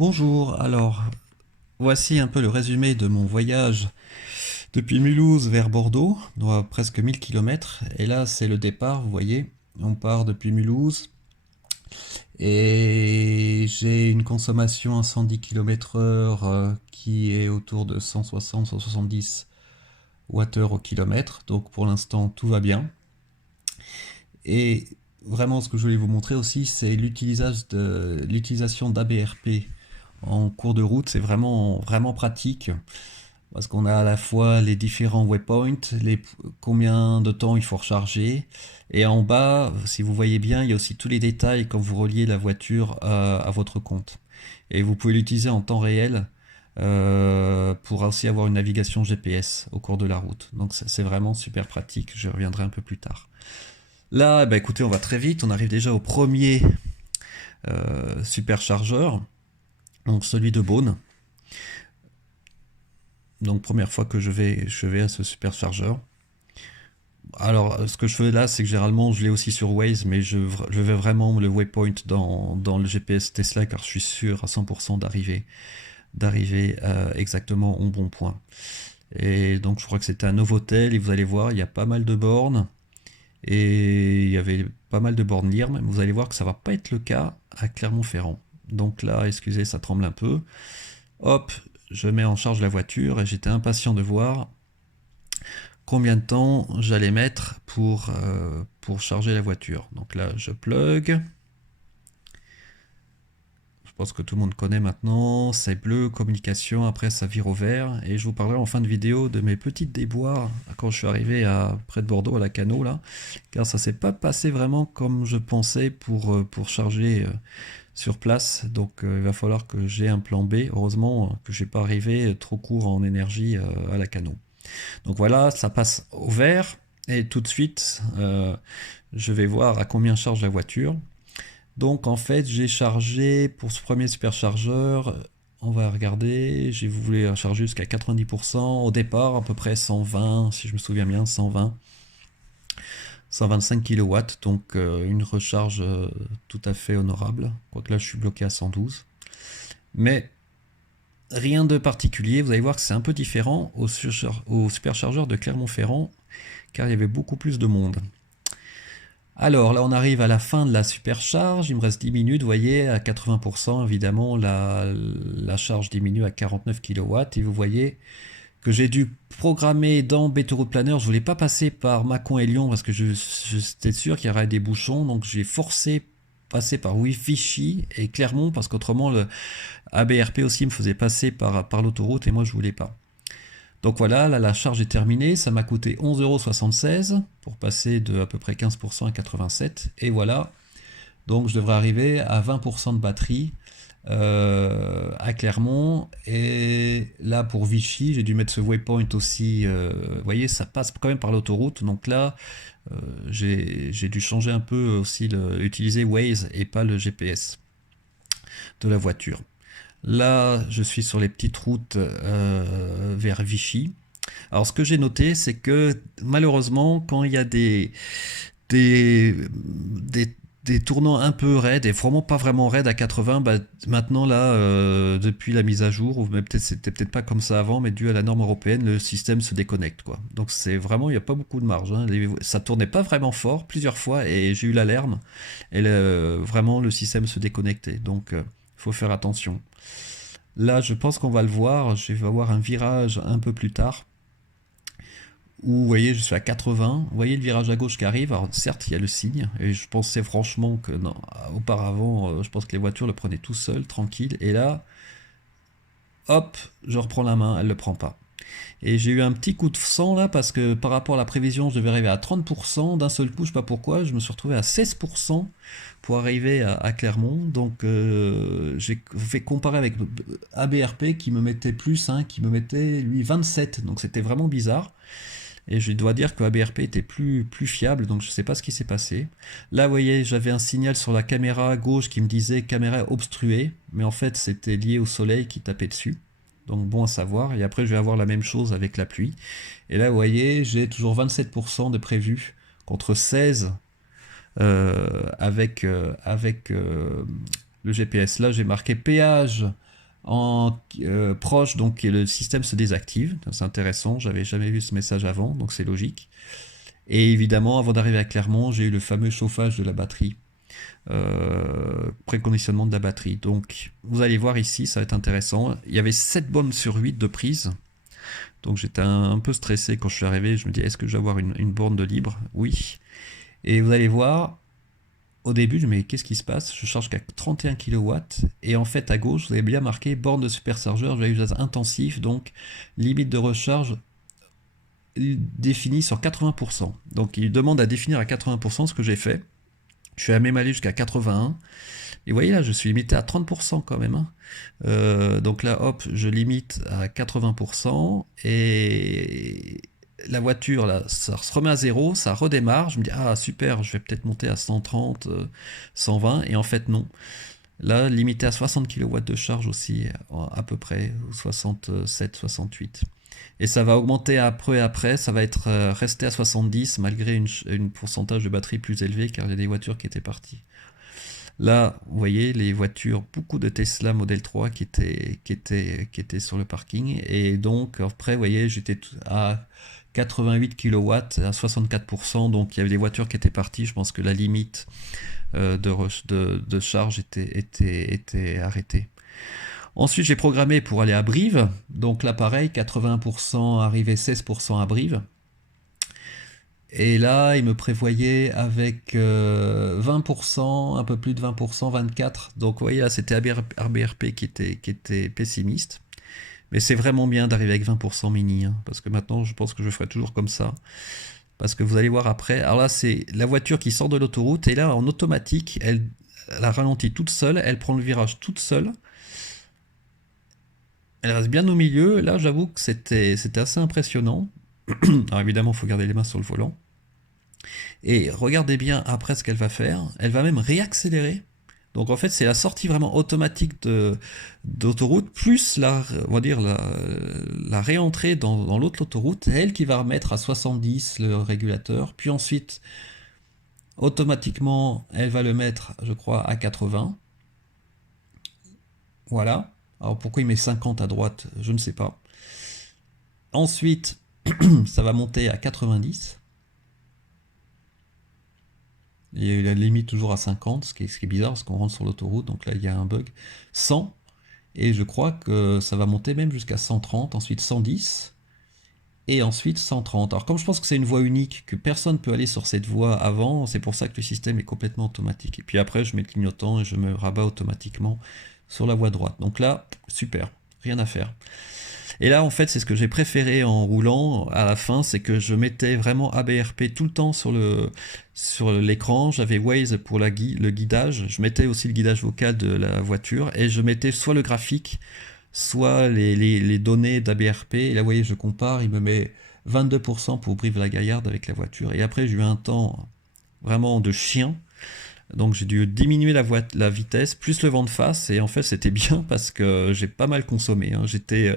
Bonjour, alors voici un peu le résumé de mon voyage depuis Mulhouse vers Bordeaux, donc presque 1000 km. Et là, c'est le départ, vous voyez, on part depuis Mulhouse et j'ai une consommation à 110 km/h qui est autour de 160-170 Wh au kilomètre. Donc pour l'instant, tout va bien. Et vraiment, ce que je voulais vous montrer aussi, c'est l'utilisation d'ABRP en cours de route. C'est vraiment pratique parce qu'on a à la fois les différents waypoints, combien de temps il faut recharger, et en bas, si vous voyez bien, il y a aussi tous les détails quand vous reliez la voiture à votre compte. Et vous pouvez l'utiliser en temps réel pour aussi avoir une navigation GPS au cours de la route. Donc c'est vraiment super pratique, je reviendrai un peu plus tard. Là, bah écoutez, on va très vite, on arrive déjà au premier superchargeur, donc celui de Beaune. Donc première fois que je vais à ce superchargeur. Alors ce que je fais là, c'est que généralement je l'ai aussi sur Waze, mais je vais vraiment le waypoint dans le GPS Tesla car je suis sûr à 100% d'arriver exactement au bon point. Et donc je crois que c'était un Novotel et vous allez voir, il y a pas mal de bornes et il y avait pas mal de bornes LIRM, mais vous allez voir que ça va pas être le cas à Clermont-Ferrand. Donc là, excusez, ça tremble un peu. Hop, je mets en charge la voiture et j'étais impatient de voir combien de temps j'allais mettre pour charger la voiture. Donc là, je plug. Je pense que tout le monde connaît maintenant. C'est bleu, communication. Après, ça vire au vert. Et je vous parlerai en fin de vidéo de mes petites déboires quand je suis arrivé près de Bordeaux, à la Cano, là. Car ça s'est pas passé vraiment comme je pensais pour charger sur place. Donc, il va falloir que j'ai un plan B. Heureusement que je n'ai pas arrivé trop court en énergie à la Cano. Donc voilà, ça passe au vert et tout de suite, je vais voir à combien charge la voiture. Donc en fait, j'ai chargé pour ce premier superchargeur, on va regarder, j'ai voulu charger jusqu'à 90%. Au départ, à peu près 120, si je me souviens bien, 120, 125 kW, donc une recharge tout à fait honorable. Quoique là, je suis bloqué à 112. Mais rien de particulier, vous allez voir que c'est un peu différent au superchargeur de Clermont-Ferrand, car il y avait beaucoup plus de monde. Alors là on arrive à la fin de la supercharge, il me reste 10 minutes, vous voyez, à 80%, évidemment la charge diminue à 49 kW, et vous voyez que j'ai dû programmer dans BTroute Planner, je voulais pas passer par Mâcon et Lyon parce que j'étais sûr qu'il y aurait des bouchons, donc j'ai forcé passer par Vichy et Clermont parce qu'autrement le ABRP aussi me faisait passer par l'autoroute et moi je voulais pas. Donc voilà, là la charge est terminée, ça m'a coûté 11,76 € pour passer de à peu près 15% à 87. Et voilà, donc je devrais arriver à 20% de batterie à Clermont. Et là pour Vichy, j'ai dû mettre ce waypoint aussi. Vous voyez, ça passe quand même par l'autoroute. Donc là, j'ai dû changer un peu aussi, utiliser Waze et pas le GPS de la voiture. Là, je suis sur les petites routes vers Vichy. Alors, ce que j'ai noté, c'est que malheureusement, quand il y a des, des tournants un peu raides, et vraiment pas vraiment raides à 80, bah, maintenant, là, depuis la mise à jour, ou même c'était peut-être pas comme ça avant, mais dû à la norme européenne, le système se déconnecte, quoi. Donc, c'est vraiment, il n'y a pas beaucoup de marge, hein. Ça tournait pas vraiment fort plusieurs fois, et j'ai eu l'alarme, et vraiment, le système se déconnectait. Donc, il faut faire attention. Là, je pense qu'on va le voir. Je vais avoir un virage un peu plus tard. Où, vous voyez, je suis à 80. Vous voyez le virage à gauche qui arrive. Alors, certes, il y a le signe. Et je pensais franchement que, non, auparavant, je pense que les voitures le prenaient tout seul, tranquille. Et là, hop, je reprends la main. Elle ne le prend pas. Et j'ai eu un petit coup de sang là parce que par rapport à la prévision, je devais arriver à 30%. D'un seul coup, je ne sais pas pourquoi, je me suis retrouvé à 16% pour arriver à Clermont. Donc j'ai fait comparer avec ABRP qui me mettait plus, hein, qui me mettait lui 27. Donc c'était vraiment bizarre. Et je dois dire que ABRP était plus fiable, donc je ne sais pas ce qui s'est passé. Là, vous voyez, j'avais un signal sur la caméra gauche qui me disait caméra obstruée, mais en fait c'était lié au soleil qui tapait dessus. Donc bon à savoir, et après je vais avoir la même chose avec la pluie. Et là vous voyez, j'ai toujours 27% de prévu contre 16 avec le GPS. Là j'ai marqué péage proche, donc et le système se désactive. C'est intéressant, j'avais jamais vu ce message avant, donc c'est logique. Et évidemment, avant d'arriver à Clermont, j'ai eu le fameux chauffage de la batterie, préconditionnement de la batterie. Donc vous allez voir ici, ça va être intéressant. Il y avait 7 bornes sur 8 de prise. Donc j'étais un peu stressé quand je suis arrivé, je me dis est-ce que je vais avoir une borne de libre? Oui. Et vous allez voir, au début, je me dis mais qu'est-ce qui se passe? Je charge qu'à 31 kW et en fait à gauche, vous avez bien marqué borne de superchargeur, je vais usage intensif, donc limite de recharge définie sur 80%. Donc il demande à définir à 80%, ce que j'ai fait. Je suis même allé jusqu'à 81. Et vous voyez là, je suis limité à 30% quand même. Donc là, hop, je limite à 80%. Et la voiture, là, ça se remet à zéro, ça redémarre. Je me dis, ah super, je vais peut-être monter à 130, 120. Et en fait, non. Là, limité à 60 kW de charge aussi, à peu près, 67, 68. Et ça va augmenter après, ça va être resté à 70 malgré une pourcentage de batterie plus élevé car il y a des voitures qui étaient parties. Là, vous voyez les voitures, beaucoup de Tesla Model 3 qui étaient sur le parking. Et donc après, vous voyez, j'étais à 88 kW à 64%. Donc il y avait des voitures qui étaient parties. Je pense que la limite de charge était arrêtée. Ensuite, j'ai programmé pour aller à Brive. Donc là, pareil, 81% arrivé, 16% à Brive. Et là, il me prévoyait avec 20%, un peu plus de 20%, 24%. Donc vous voyez, là, c'était ABRP qui était pessimiste. Mais c'est vraiment bien d'arriver avec 20% mini. Hein, parce que maintenant, je pense que je ferai toujours comme ça. Parce que vous allez voir après. Alors là, c'est la voiture qui sort de l'autoroute. Et là, en automatique, elle ralentit toute seule. Elle prend le virage toute seule. Elle reste bien au milieu. Là, j'avoue que c'était assez impressionnant. Alors évidemment, il faut garder les mains sur le volant. Et regardez bien après ce qu'elle va faire. Elle va même réaccélérer. Donc en fait, c'est la sortie vraiment automatique d'autoroute, plus on va dire la réentrée dans l'autre autoroute. C'est elle qui va remettre à 70 le régulateur. Puis ensuite, automatiquement, elle va le mettre, je crois, à 80. Voilà. Alors pourquoi il met 50 à droite, je ne sais pas. Ensuite, ça va monter à 90. Et la limite toujours à 50, ce qui est bizarre parce qu'on rentre sur l'autoroute, donc là il y a un bug. 100, et je crois que ça va monter même jusqu'à 130, ensuite 110, et ensuite 130. Alors comme je pense que c'est une voie unique, que personne ne peut aller sur cette voie avant, c'est pour ça que le système est complètement automatique. Et puis après je mets le clignotant et je me rabats automatiquement sur la voie droite. Donc là, super, rien à faire. Et là, en fait, c'est ce que j'ai préféré en roulant à la fin, c'est que je mettais vraiment ABRP tout le temps sur l'écran. J'avais Waze pour le guidage. Je mettais aussi le guidage vocal de la voiture et je mettais soit le graphique, soit les données d'ABRP. Et là, vous voyez, je compare. Il me met 22% pour Brive-la-Gaillarde avec la voiture. Et après, j'ai eu un temps vraiment de chien. Donc j'ai dû diminuer la vitesse, plus le vent de face, et en fait c'était bien parce que j'ai pas mal consommé. Hein. J'étais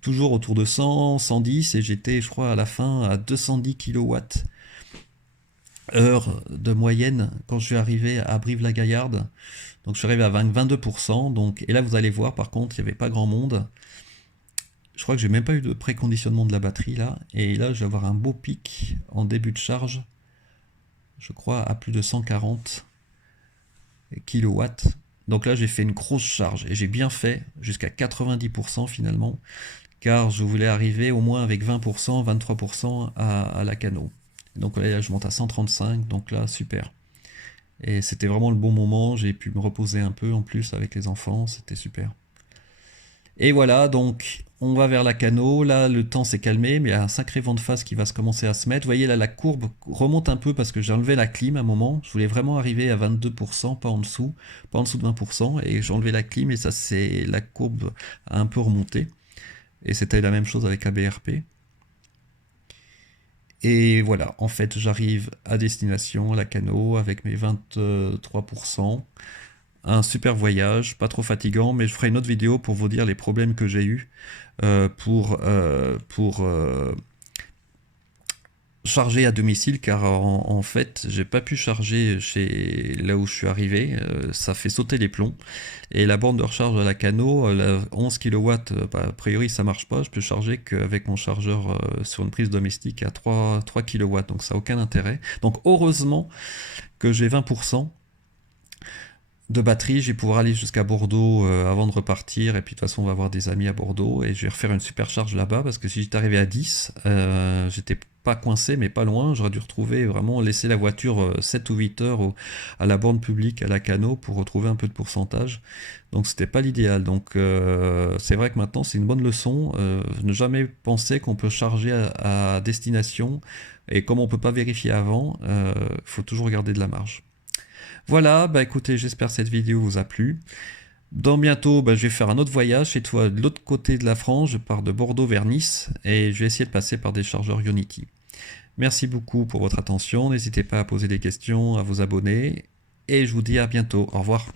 toujours autour de 100, 110, et j'étais, je crois, à la fin à 210 kWh de moyenne quand je suis arrivé à Brive-la-Gaillarde. Donc je suis arrivé à 22%. Donc, et là vous allez voir, par contre, il n'y avait pas grand monde. Je crois que j'ai même pas eu de préconditionnement de la batterie là. Et là je vais avoir un beau pic en début de charge. Je crois à plus de 140 kilowatts. Donc là j'ai fait une grosse charge et j'ai bien fait jusqu'à 90% finalement, car je voulais arriver au moins avec 20%, 23% à Lacanau. Donc là je monte à 135, donc là super. Et c'était vraiment le bon moment, j'ai pu me reposer un peu en plus avec les enfants, c'était super. Et voilà, donc on va vers Lacanau. Là, le temps s'est calmé, mais il y a un sacré vent de face qui va commencer à se mettre. Vous voyez, là, la courbe remonte un peu parce que j'ai enlevé la clim à un moment. Je voulais vraiment arriver à 22%, pas en dessous de 20%. Et j'ai enlevé la clim et ça, c'est la courbe a un peu remonté. Et c'était la même chose avec ABRP. Et voilà, en fait, j'arrive à destination, Lacanau, avec mes 23%. Un super voyage, pas trop fatigant, mais je ferai une autre vidéo pour vous dire les problèmes que j'ai eu pour charger à domicile car en fait j'ai pas pu charger chez là où je suis arrivé, ça fait sauter les plombs et la borne de recharge à la Cano, la 11 kW, a priori ça marche pas, je peux charger qu'avec mon chargeur sur une prise domestique à 3 kW, donc ça n'a aucun intérêt. Donc heureusement que j'ai 20% de batterie, je vais pouvoir aller jusqu'à Bordeaux avant de repartir, et puis de toute façon on va avoir des amis à Bordeaux et je vais refaire une supercharge là-bas parce que si j'étais arrivé à 10, j'étais pas coincé mais pas loin, j'aurais dû retrouver vraiment laisser la voiture 7 ou 8 heures à la borne publique à la Cano pour retrouver un peu de pourcentage, donc c'était pas l'idéal. Donc c'est vrai que maintenant c'est une bonne leçon, ne jamais penser qu'on peut charger à destination, et comme on peut pas vérifier avant, faut toujours garder de la marge. Voilà, bah écoutez, j'espère que cette vidéo vous a plu. Dans bientôt, bah, je vais faire un autre voyage, cette fois de l'autre côté de la France, je pars de Bordeaux vers Nice, et je vais essayer de passer par des chargeurs Ionity. Merci beaucoup pour votre attention, n'hésitez pas à poser des questions, à vous abonner, et je vous dis à bientôt, au revoir.